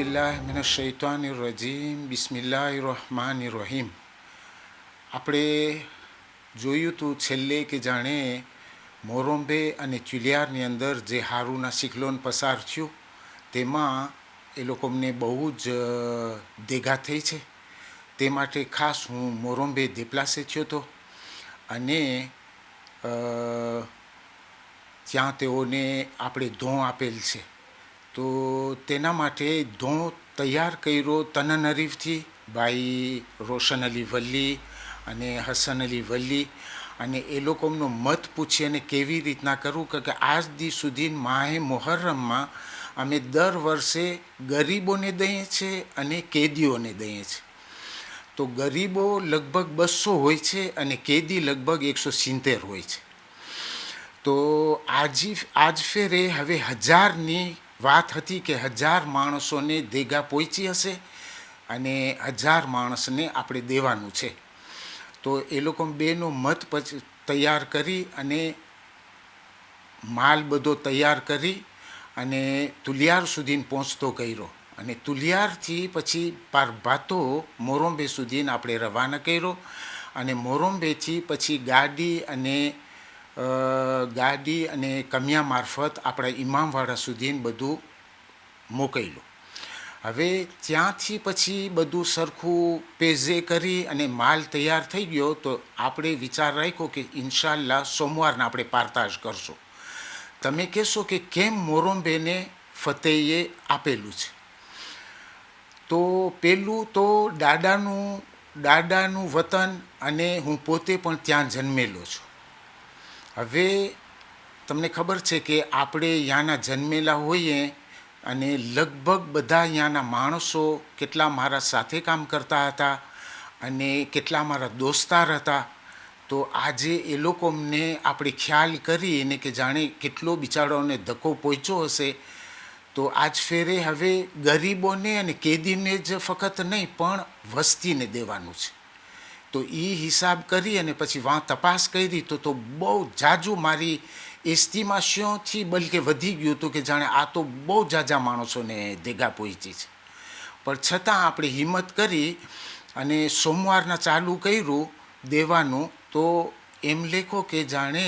અઉઝુબિલ્લાહ મિનશ શૈતાનિર રજીમ બિસ્મિલ્લાહિર રહમાનિર રહીમ. આપણે જોયું હતું છેલ્લે કે જાણે મોરોમ્બે અને ચુલિયારની અંદર જે હારૂના સિક્લોન પસાર થયું તેમાં એ લોકોને બહુ જ દેઘા થઈ છે. તે માટે ખાસ હું મોરોમ્બે દેપ્લાસે થયો હતો અને ત્યાં તેઓને આપણે ધોં આપેલ છે. તો તેના માટે ધોં તૈયાર કર્યો તનન અરીફથી ભાઈ રોશન અલી વલ્લી અને હસન અલી વલ્લી, અને એ લોકોનો મત પૂછી અને કેવી રીતના કરવું કે આજ દી સુધી માહે મુહર્રમમાં અમે દર વર્ષે ગરીબોને દઈએ છીએ અને કેદીઓને દઈએ છીએ. તો ગરીબો લગભગ 200 હોય છે અને કેદી લગભગ 170 હોય છે. તો આજ ફેરે હવે 1000ની વાત હતી કે 1000 માણસોને દેઘા પહોંચી હશે અને 1000 માણસને આપણે દેવાનું છે. તો એ લોકો બેનો મત પછી તૈયાર કરી અને માલ બધો તૈયાર કરી અને તુલિયાર સુધી પહોંચતો કર્યો, અને તુલિયારથી પછી પારભાતો મોરોમ્બે સુધી આપણે રવાના કર્યો, અને મોરોમ્બેથી પછી ગાડી અને કમિયા મારફત આપણા ઇમામવાડા સુધી બધું મોકલ્યું. હવે ત્યાંથી પછી બધું સરખું પેઝે કરી અને માલ તૈયાર થઈ ગયો. તો આપણે વિચાર રાખ્યો કે ઇન્શાલ્લાહ સોમવારના આપણે પાર્તાજ કરશું. તમે કહેશો કે કેમ મોરોમ્બેને ફતેહે આપેલું છે? તો પહેલું તો દાદાનું વતન, અને હું પોતે પણ ત્યાં જન્મેલો છું. હવે તમને ખબર છે કે આપણે ત્યાંના જન્મેલા હોઈએ અને લગભગ બધા ત્યાંના માણસો કેટલા મારા સાથે કામ કરતા હતા અને કેટલા મારા દોસ્તાર હતા. તો આજે એ લોકોને આપણે ખ્યાલ કરીને કે જાણે કેટલો બિચારાઓને ધક્કો પહોંચ્યો હશે. તો આજ ફેરે હવે ગરીબોને અને કેદીને જ ફક્ત નહીં પણ વસ્તીને દેવાનું છે. તો એ હિસાબ કરી અને પછી વાં તપાસ કરી તો બહુ જાજુ મારી એસ્ટિમેશનથી બલકે વધી ગયું હતું કે જાણે આ તો બહુ જાજા માણસોને દેઘા પહોંચી છે. પણ છતાં આપણે હિંમત કરી અને સોમવારના ચાલુ કર્યું દેવાનું. તો એમ લેખો કે જાણે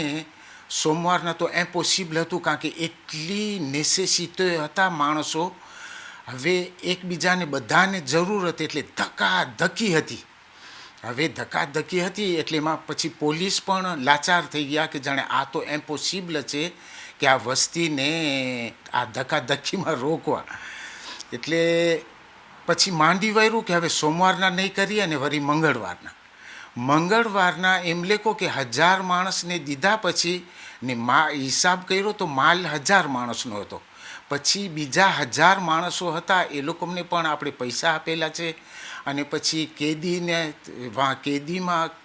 સોમવારના તો ઇમ્પોસિબલ હતું, કારણ કે એટલી નેસેસિટી હતા માણસો. હવે એકબીજાને બધાને જરૂર હતી એટલે ધક્કાધક્કી હતી. હવે ધક્કાધક્કી હતી એટલે એમાં પછી પોલીસ પણ લાચાર થઈ ગયા કે જાણે આ તો ઇમ્પોસિબલ છે કે આ વસ્તીને આ ધક્કાધક્કીમાં રોકવા. એટલે પછી માંડી વાર્યું કે હવે સોમવારના નહીં કરીએ અને વળી મંગળવારના એમ લેખો કે 1000 માણસને દીધા. પછી ને હિસાબ કર્યો તો માલ 1000 માણસનો હતો. પછી બીજા 1000 માણસો હતા એ લોકોને પણ આપણે પૈસા આપેલા છે. અને પછી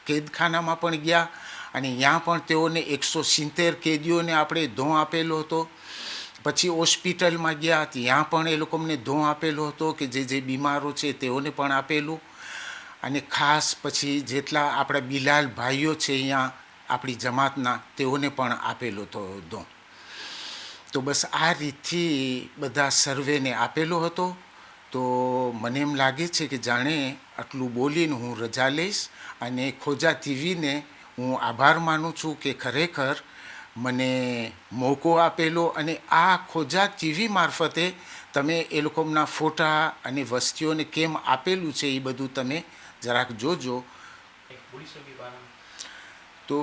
કેદખાનામાં પણ ગયા અને ત્યાં પણ તેઓને 170 કેદીઓને આપણે ધોં આપેલો હતો. પછી હોસ્પિટલમાં ગયા ત્યાં પણ એ લોકોને ધોં આપેલો હતો કે જે બીમારો છે તેઓને પણ આપેલું. અને ખાસ પછી જેટલા આપણા બિલાલ ભાઈઓ છે અહીંયા આપણી જમાતના તેઓને પણ આપેલો હતો ધોં. તો બસ આ રીતથી બધા સર્વેને આપેલો હતો. તો મને એમ લાગે છે કે જાણે આટલું બોલીને હું રજા લઈશ અને ખોજા ટીવીને હું આભાર માનું છું કે ખરેખર મને મોકો આપેલો. અને આ ખોજા ટીવી મારફતે તમે એ લોકોના ફોટા અને વસ્તીઓને કેમ આપેલું છે એ બધું તમે જરાક જોજો. તો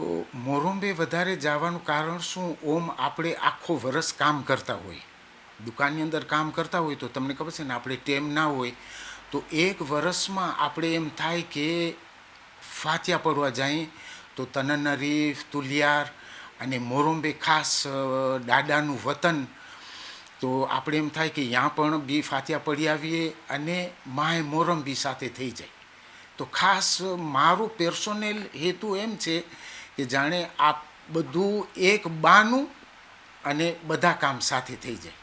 મોરોમ્બે વધારે જવાનું કારણ શું? ઓમ આપણે આખો વરસ કામ કરતા હોય, દુકાનની અંદર કામ કરતા હોય, તો તમને ખબર છે ને આપણે ટેમ ના હોય. તો એક વરસમાં આપણે એમ થાય કે ફાતિયા પડવા જાય. તો તનન અરીફ, તુલિયાર અને મોરોમ્બે ખાસ દાદાનું વતન. તો આપણે એમ થાય કે ત્યાં પણ બી ફાતિયા પડી આવીએ અને માય મોરમ બી સાથે થઈ જાય. તો ખાસ મારું પર્સનલ હેતુ એમ છે કે જાણે આ બધું એક બાનું અને બધા કામ સાથે થઈ જાય.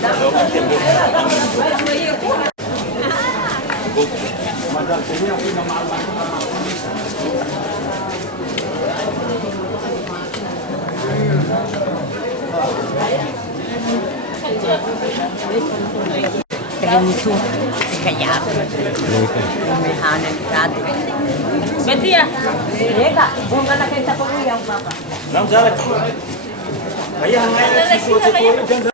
Kaya nito, kaya may hanan natin. Betty ah! Eka, bunga na kayo sa paguyang baka. Lang jalan. Ayah ngayon siguro dyan.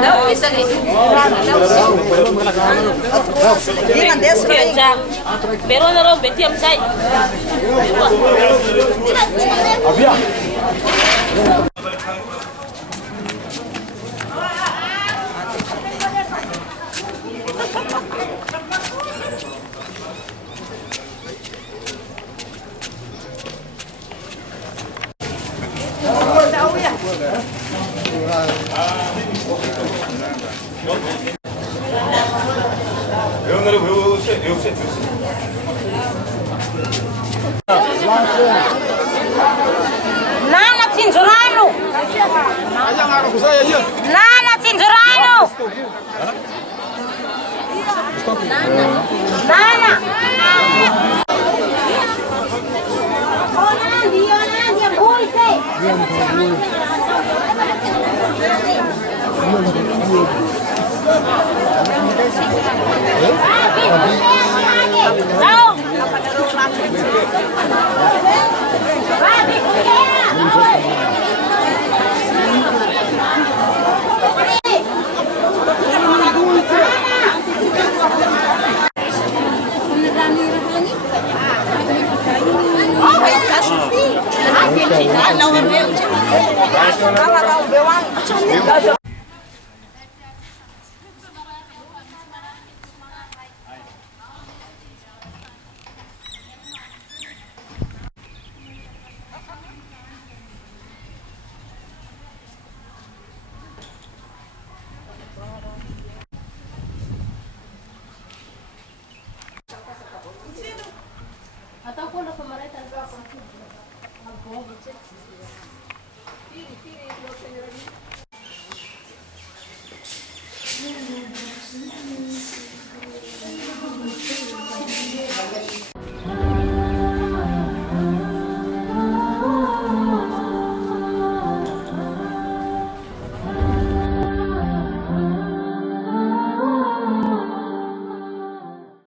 Não, isso ali. Pero na raw, Betty, am say. Nana Cinzurano! Nana Cinzurano! Nana! Dia